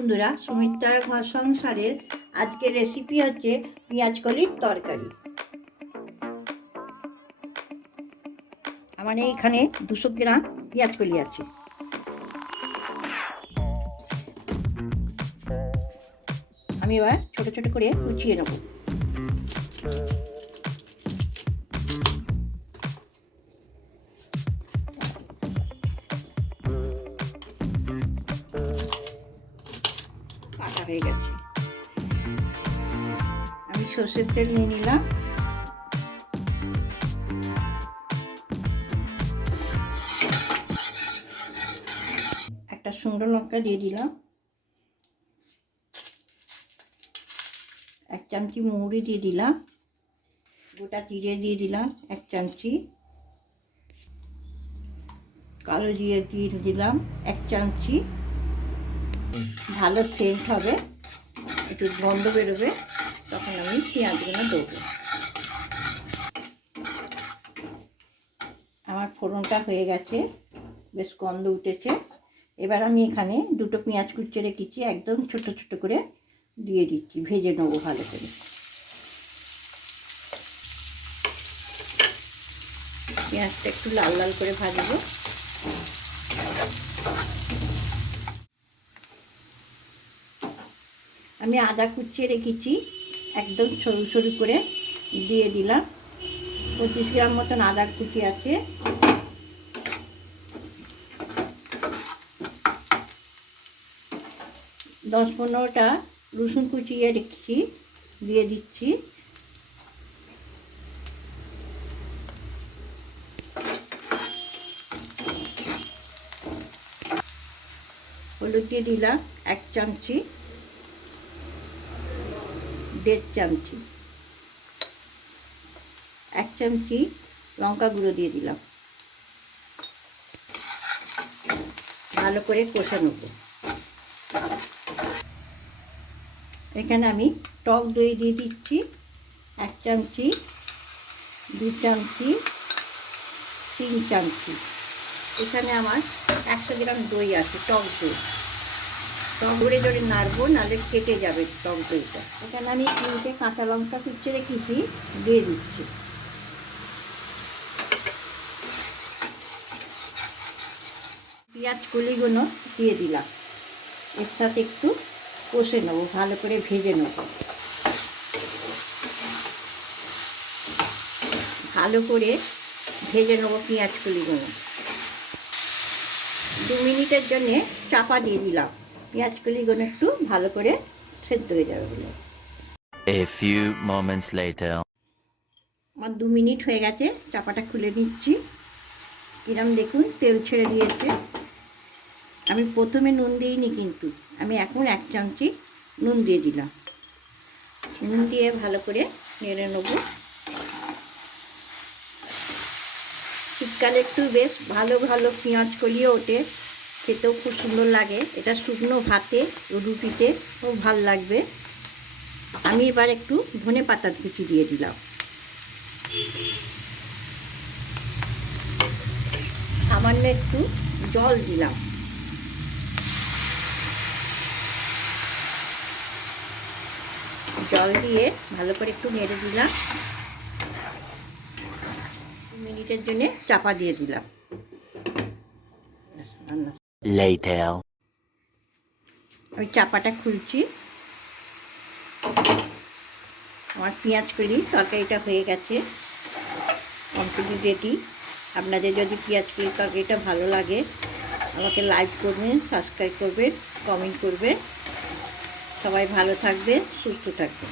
বন্ধুরা, সুমিত্রার ঘর সংসারের আজকের রেসিপি হচ্ছে পেঁয়াজ কলির তরকারি। আমার এইখানে 200 গ্রাম পেঁয়াজ কলি আছে। আমি এবার ছোট ছোট করে কুচিয়ে নেব। কাটা হয়ে গেছে। আমি সর্ষের তেল নিয়ে নিলাম। একটা শুকনো লঙ্কা দিয়ে দিলাম। 1 চামচি মৌরি দিয়ে দিলাম। গোটা জিরে দিয়ে দিলাম 1 চামচি। কালো জিরে দিয়ে দিলাম 1 চামচি। ভালো সেন্ট হবে, একটু গন্ধ বেরোবে, তখন আমি পেঁয়াজগুলো দেবো। আমার ফোড়নটা হয়ে গেছে, বেশ গন্ধ উঠেছে। এবার আমি এখানে 2টো পেঁয়াজ কুচিয়ে রেখেছি, একদম ছোট ছোট করে দিয়ে দিচ্ছি। ভেজে নেবো ভালো করে। পেঁয়াজটা একটু লাল লাল করে ভাজবো। আমি আদা কুচিয়ে রেখেছি, একদম সরু সরু করে দিয়ে দিলাম। 25 গ্রাম মতন আদা কুচি আছে। দশ 15টা রসুন কুচিয়ে রেখেছি, দিয়ে দিচ্ছি। হলুদ দিয়ে দিলাম 1 চামচি, 1.5 চামচি। 1 চামচি লঙ্কা গুঁড়ো দিয়ে দিলাম। ভালো করে কষে নেব। এখানে আমি টক দই দিয়ে দিচ্ছি 1 চামচি, 2 চামচি, 3 চামচি। এখানে আমার 100 গ্রাম দই আছে, টক দই। টক জোরে জোরে নাড়বো, নাহলে কেটে যাবে টক দইটা। এখানে আমি 3টে কাঁচা লঙ্কা কুচিয়ে রেখেছি, দিয়ে দিচ্ছি। পেঁয়াজ কলিগুলো দিয়ে দিলাম। এর সাথে একটু কষে নেবো, ভালো করে ভেজে নেব। ভালো করে ভেজে নেবো পেঁয়াজ কলিগুলো। 2 মিনিটের জন্যে চাপা দিয়ে দিলাম। পেঁয়াজ কলিগুলো একটু ভালো করে সেদ্ধ হয়ে যাবে বলে। A few moments later. আমার 2 মিনিট হয়ে গেছে, চাপাটা খুলে নিচ্ছি। কিরম দেখুন, তেল ছেড়ে দিয়েছে। আমি প্রথমে নুন দিইনি, কিন্তু আমি এখন 1 চামচি নুন দিয়ে দিলাম। নুন দিয়ে ভালো করে নেড়ে নেব। শীতকালে একটু বেশ ভালো ভালো পেঁয়াজ কলিও ওঠে, খেতেও খুব সুন্দর লাগে। এটা শুকনো ভাতে, রুটিতে খুব ভাল লাগবে। আমি এবার একটু ধনে পাতা কুচি দিয়ে দিলাম। সামান্য একটু জল দিলাম। জল দিয়ে ভালো করে একটু নেড়ে দিলাম। 2 মিনিটের জন্য চাপা দিয়ে দিলাম। Later. আমি চাপাটা খুলছি। আমার পেঁয়াজ কলি তরকারিটা হয়ে গেছে, কমপ্লিট রেডি। আপনাদের যদি পেঁয়াজ কলি তরকারিটা ভালো লাগে, আমাকে লাইক করবেন, সাবস্ক্রাইব করবেন, কমেন্ট করবেন। সবাই ভালো থাকবে, সুস্থ থাকবে।